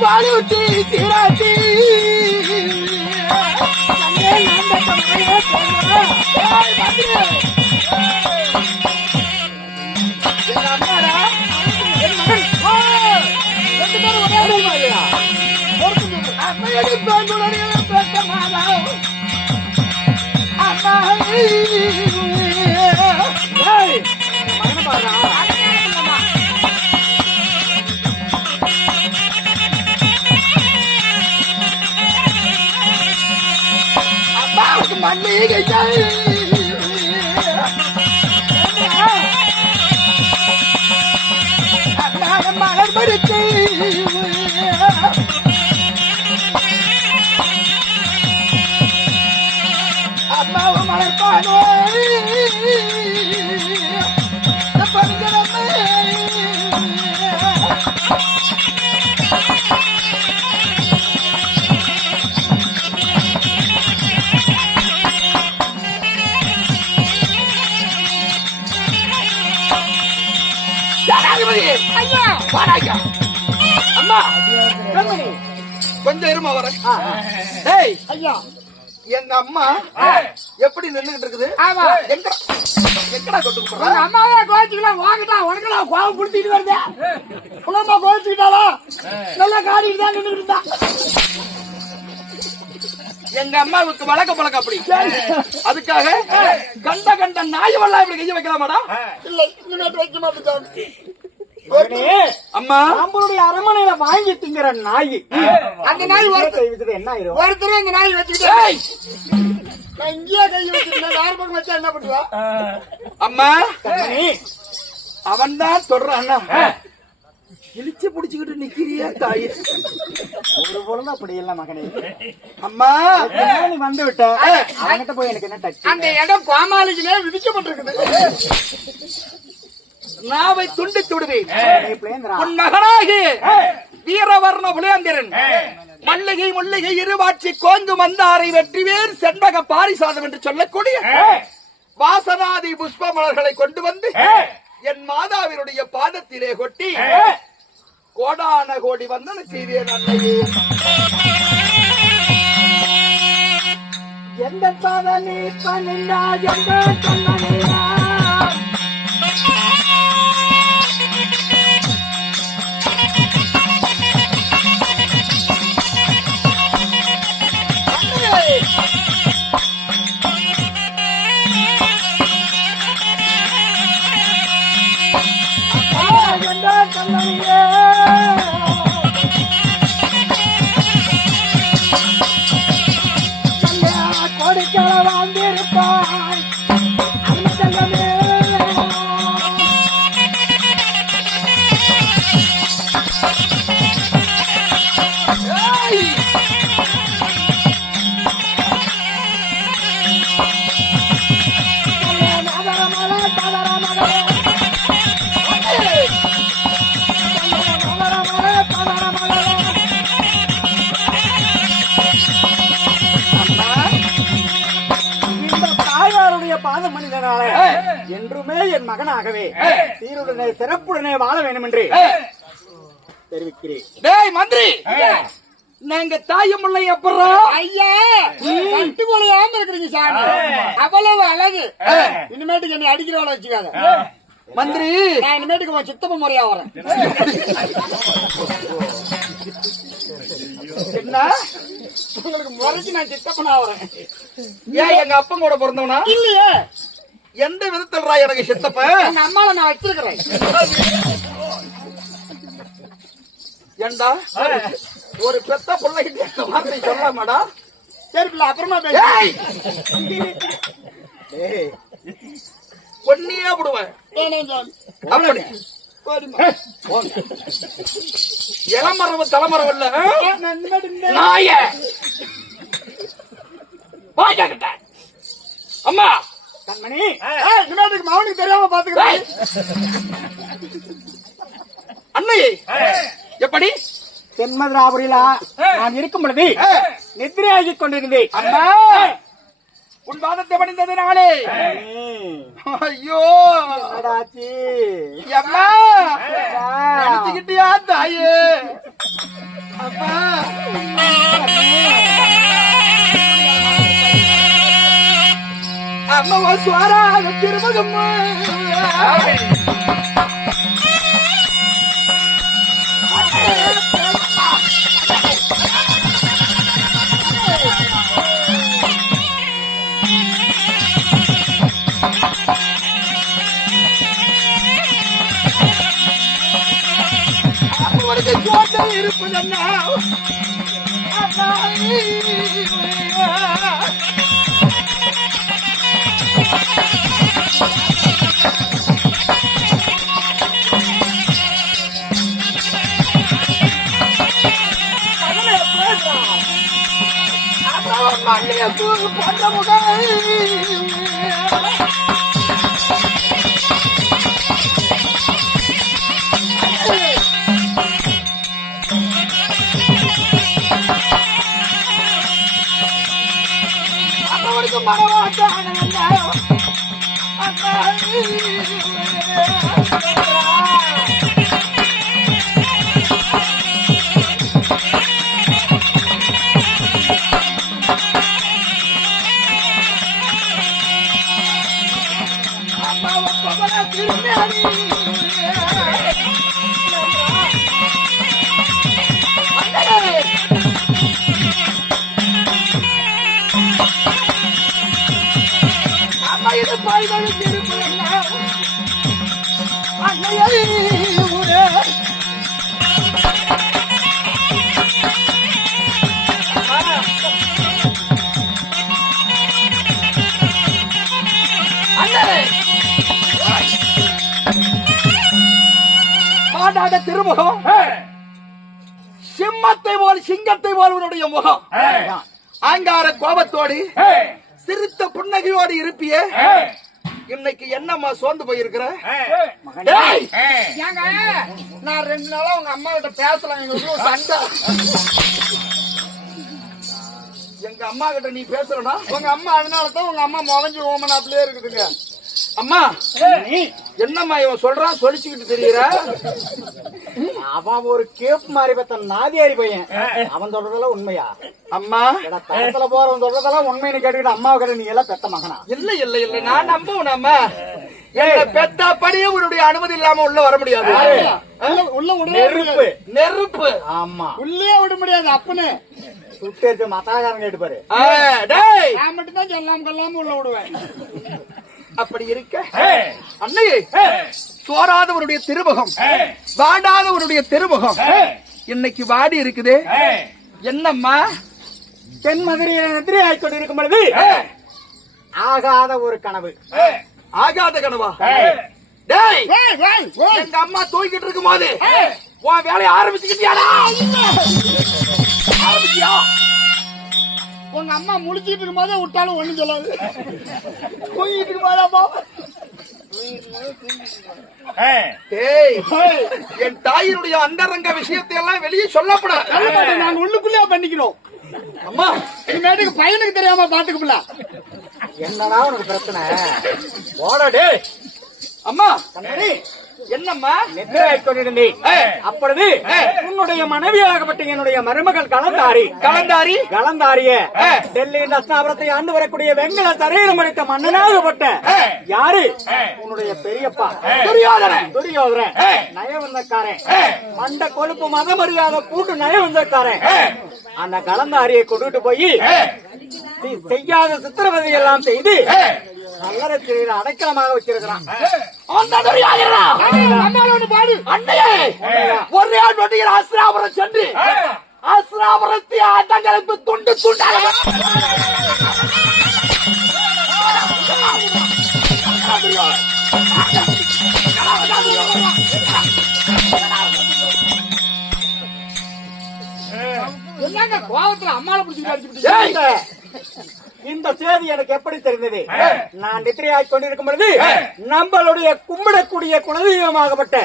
பாலுட்டி சிராட்டி மல்லிகை மலர் மறுத்து அம்மாவும் மலர்பானோ அம்மா கொஞ்சம் இருமா வர. எங்க அம்மா எப்படி நின்றுட்டு இருக்குது? எங்கடா கொண்டு அம்மாவே கோச்சுக்கலாம் வாங்கிட்டா உனக்கு கோவம் குடுத்திட்டு வருது. குழம்பா கோச்சுக்கிட்டாலா நல்லா காடிட்டு தான் நின்றுட்டு இருந்தா. எங்க அம்மாவுக்கு வழக்க பழக்கம் அப்படி. அதுக்காக கண்ட கண்ட நாய் வல்லா இப்படி கைய வைக்கலாமாடா? இல்லை இன்னும் வைக்க மாட்டேன். அம்மா நம்மளுடைய அரமனையில வாங்கி திங்கிற நாய், அந்த நாய் என்ன ஆயிரும்? ஒருத்தர் அந்த நாய் வச்சுக்கிட்டு நான் இங்கேயே கை வச்சிருந்தேன். யாரு பக்கம் வச்சா என்ன பண்ணுவா? அம்மா அவன் தான் தொடர்றான். இழிச்சு புடிச்சுக்கிட்டு நிக்கிறியா தாய்? ஒரு பொழுது அப்படி இல்ல மகனே. அம்மா நீ வந்து விட்ட அவன்கிட்ட போய் எனக்கு என்ன டச்? அந்த இடம் கோமாளிகளே விதிக்கப்பட்டிருக்குது. நாவை துண்டித்து விடுவேன். உன் மகனாகி வீரவர்ண புலேந்திரன் மல்லிகை முல்லிகை இருவாட்சி கோந்து மந்தாரை வெற்றிவேர் செண்பக பாரிசாதம் என்று சொல்லக்கூடிய வாசனாதி புஷ்ப மலர்களை கொண்டு வந்து என் மாதாவினுடைய பாதத்திலே கொட்டி கோடான கோடி வந்தன செய்வேன். அன்னையே எந்த சாதனை பண்ணினா எந்த சொன்னா என்றுமே என் மகனாகவே சீருடனே சிறப்புடனே வாழ வேண்டும் என்று தெரிவிக்கிறேன். டேய் மந்திரி, நாங்க தாயும் பிள்ளை அப்புறம் ஐயா கட்டு போலையாம இருக்கிறீங்க சாமி. அவ்வளவு அழகு. இனிமேட்டுக்கு என்னை அடிக்கிறவளை வச்சுக்காத மந்திரி. நான் இனிமேட்டுக்கு உன் சித்தப்ப முறையா வரேன். என்ன உங்களுக்கு முறைக்கு நான் சித்தப்பனா வரேன். ஏன் எங்க அப்பன் கூட பிறந்தவனா? இல்லையே. எந்த விதத்துல எனக்கு சித்தப்ப? எங்க அம்மாவை நான் வச்சிருக்கிறேன். ஏண்டா ஒரு பெத்த பிள்ளைகிட்ட இந்த வார்த்தை சொல்லாமடா? சரி பிள்ளை அப்புறமா பேச. பொண்ணியே விடுவேன். அப்படி இளமரவு தலைமரவு இல்ல நாய கிட்ட. அம்மா கண்மணி இனிமேட்டுக்கு மகனுக்கு தெரியாம பாத்துக்கிறேன். அன்னை எப்படி தென்மதுராபுரியில நான் இருக்கும் பொழுது நித்திரையாகிக் கொண்டிருந்தேன். அம்மா உன் பாதத்தை பணிந்ததுனாலே ஐயோ அடாச்சி அம்மா நினைச்சுக்கிட்டியா தாயே? அம்மா அம்மா சுவாராத திருமகம்மா இருப்பதன்னா திருமுகம் சிம்மத்தை போல் சிங்கத்தை போல் உன்னுடைய முகம் ஆங்கார கோபத்தோடு சிரித்த புன்னகையோடு இருப்பியே. இன்னைக்கு என்னம்மா சோர்ந்து போயிருக்கிற? நான் 2 நாளா உங்க அம்மா கிட்ட பேசலாம். எங்களுக்கு சண்டை. எங்க அம்மா கிட்ட நீ பேசுறனா? உங்க அம்மா அதனாலதான் உங்க அம்மா முகஞ்சு ஓமனாப்லயே இருக்குதுங்க. அம்மா என்னம்மா இவன் சொல்றான் சொல்லிச்சுக்கிட்டு தெரியுற? அவன் ஒரு கேப் மாதிரி பத்த நாதியாரி பையன். அவன் சொல்றதெல்லாம் உண்மையா? அம்மா தரத்துல போறவன் சொல்றதெல்லாம் உண்மைன்னு கேட்டுக்கிட்டு அம்மாவை கிட்ட நீ எல்லாம் பெத்த மகனா? இல்ல இல்ல இல்ல நான் நம்புவேன். அம்மா என்ன பெத்தாப்படியே உன்னுடைய அனுமதி இல்லாம உள்ள வர முடியாது. உள்ள நெருப்பு நெருப்பு. ஆமா உள்ளே விட முடியாது. அப்பனு சுட்டு மத்தாகாரன் கேட்டு பாரு. நான் மட்டும் தான் சொல்லாம கொல்லாம உள்ள விடுவேன். அப்படி இருக்க அன்னையே சோராதவருடைய திருமுகம் வாடாதவருடைய திருமுகம் இன்னைக்கு வாடி இருக்குது. என்னம்மா தென்மதுரையில் நித்திரை ஆய்கொண்டு இருக்கும் பொழுது ஆகாத ஒரு கனவு. ஆகாத கனவா? எங்க அம்மா தூக்கிட்டு இருக்கும் போது உன் வேலையை ஆரம்பிச்சுக்கிட்டியாடா? ஆரம்பிச்சியா? உங்க அம்மா முடிச்சிட்டு இருக்கும் போதே விட்டாலும் ஒண்ணும் சொல்லாது. தூங்கிட்டு இருக்கும்போதாப்பா என் தாயினுடைய அந்தரங்க விஷயத்தை எல்லாம் வெளியே சொல்லப்படாது. நாங்க உள்ளுக்குள்ளே பண்ணிக்கிறோம். அம்மா இனிமேட்டுக்கு பையனுக்கு தெரியாம பாத்துக்கப்பல. என்னடா உனக்கு பிரச்சனை? ஓடா டே. அம்மா என்னம்மா நித்திரை கொண்டிருந்தேன். அப்பொழுது உன்னுடைய மனைவியாகப்பட்ட என்னுடைய மருமகள் கலந்தாரிய டெல்லியின் அஸ்தாபுரத்தை ஆண்டு வரக்கூடிய வெங்கல சரீரம் அளித்த மன்னனாகப்பட்ட யாரு உன்னுடைய பெரியப்பா துரியோதரன் நயவந்தக்காரன் மண்ட கொழுப்பு மதமறியாத கூட்டு நயவந்தக்காரன் அந்த கலந்தாரியை கொண்டுட்டு போய் செய்யாத சித்திரவதை எல்லாம் செய்து நல்ல அடைக்கலமாக வச்சிருக்கிறான். ஒரே நொடியில் அஸ்ராபுரம் சென்று அஸ்ராபுரத்தை ஆட்டங்களுக்கு துண்டு துண்டாக கோபத்துல அம்மாவை பிடிச்சி இந்த செய்தி எனக்கு எப்படி தெரிந்தது? நான் நித்திரையாய் கொண்டிருக்கும் பொழுது நம்மளுடைய கும்பிடக்கூடிய குலதெய்வமாகப்பட்ட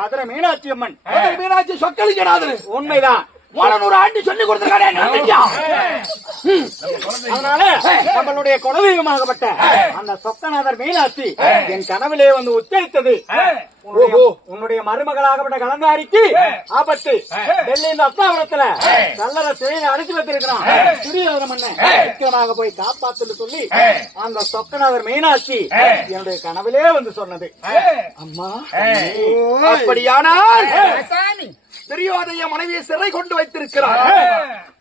மதுரை மீனாட்சி அம்மன் மீனாட்சி சொக்கலிக்கிறாது உண்மைதான். 100 ஆண்டு சொல்லி கொடுத்திருக்காரு. அதனால நம்மளுடைய குலதெய்வமாகப்பட்ட அந்த சொக்கநாதர் மீனாட்சி என் கனவிலே வந்து உச்சரித்தது. உன்னுடைய மருமகளாகப்பட்ட கலந்தாரிக்கு ஆபத்து டெல்லியில் அஸ்தாபுரத்துல நல்ல சிறையில அடைச்சு வைத்திருக்கிறான். துரியோதன மன்னன் சீக்கிரமாக போய் காப்பாத்துன்னு சொல்லி அந்த சொக்கநாதர் மீனாட்சி என்னுடைய கனவிலே வந்து சொன்னது. அம்மா அப்படியானால் துரியோதய மனைவியை சிறை கொண்டு வைத்திருக்கிறார்.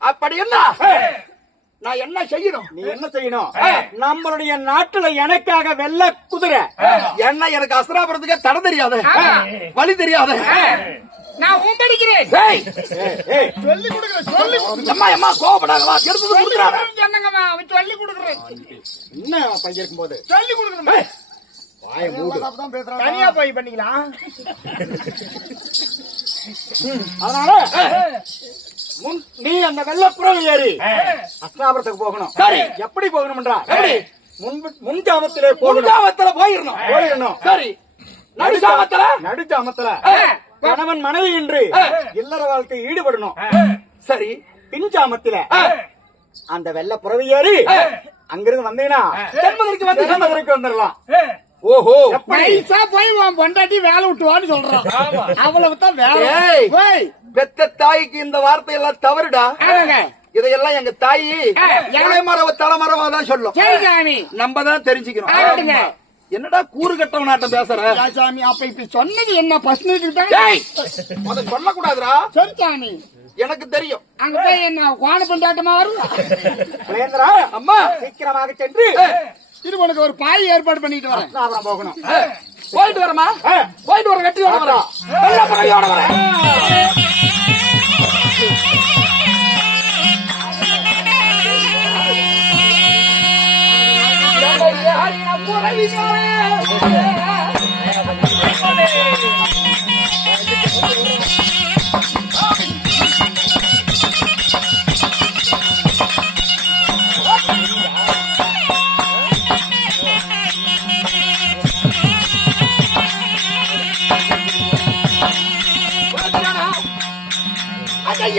அப்படி என்ன நான் என்ன செய்யணும்? நீ என்ன செய்யணும்? நம்மளுடைய நாட்டுல எனக்காக வெள்ள குதிரை என்ன எனக்கு அஸ்ராபுரத்துக்கு தடை தெரியாது, வழி தெரியாது. நான் உண்டடிக்கிறேன். சொல்லி கொடுக்கிறேன். அம்மா அம்மா கோபப்படாதமா, எடுத்து கொடுக்குறாங்க. என்னங்கம்மா அவன் சொல்லி கொடுக்குறேன். என்ன பையன் இருக்கும்போது சொல்லி கொடுக்குறேன். வாயை மூடு. தனியா போய் பண்ணிக்கலாம். அதனால நீ அந்த வெள்ளப்புறம் ஏறி அஸ்தாபுரத்துக்கு போகணும். சரி, எப்படி போகணும்ன்றா? எப்படி? முன்ஜாமத்திலே போயிடணும். சரி, நடுஜாமத்துல கணவன் மனைவி என்று இல்லற வாழ்க்கை ஈடுபடணும். சரி, பின்ஜாமத்தில அந்த வெள்ளப்புறவை ஏறி அங்கிருந்து வந்தீங்கன்னா தென்மதுரைக்கு வந்துடலாம். ஓஹோ, பைசா போய் பொண்டாட்டி வேலை விட்டுவான்னு சொல்றான். அவ்வளவுதான் வேலை. பெத்த தாய்க்கு இந்த வார்த்தை எல்லாம் தவறுடா. இதையெல்லாம் எங்க தாயி இலைமரவ தலைமரவா தான் சொல்லும். நம்ம தான் தெரிஞ்சுக்கணும். என்னடா கூறு கட்டவன் நாட்டம் பேசுற சாமி? அப்ப இப்ப சொன்னது என்ன பசங்க சொல்ல கூடாதுரா. சரி சாமி, எனக்கு தெரியும். அங்க போய் என்ன கோண பண்டாட்டமா வரும். அம்மா சீக்கிரமாக சென்று திருவனுக்கு ஒரு பாய் ஏற்பாடு பண்ணிட்டு வரேன். போகணும். போயிட்டு வரமா? போயிட்டு வர கட்டியோட வரா.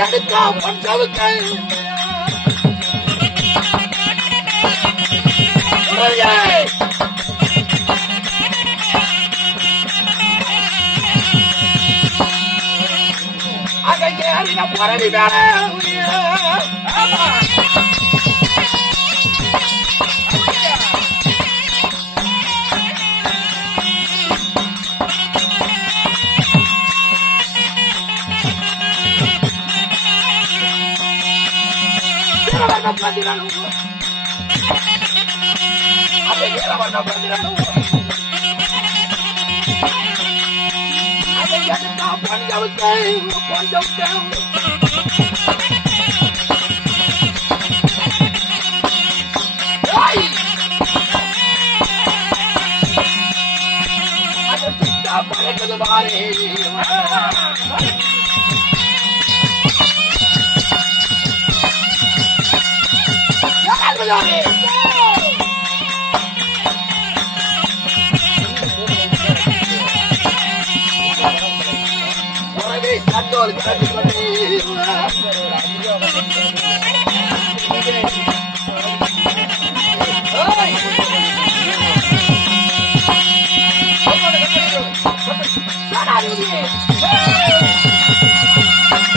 எடுக்கலாம் பஞ்சாவுக்கு பரவி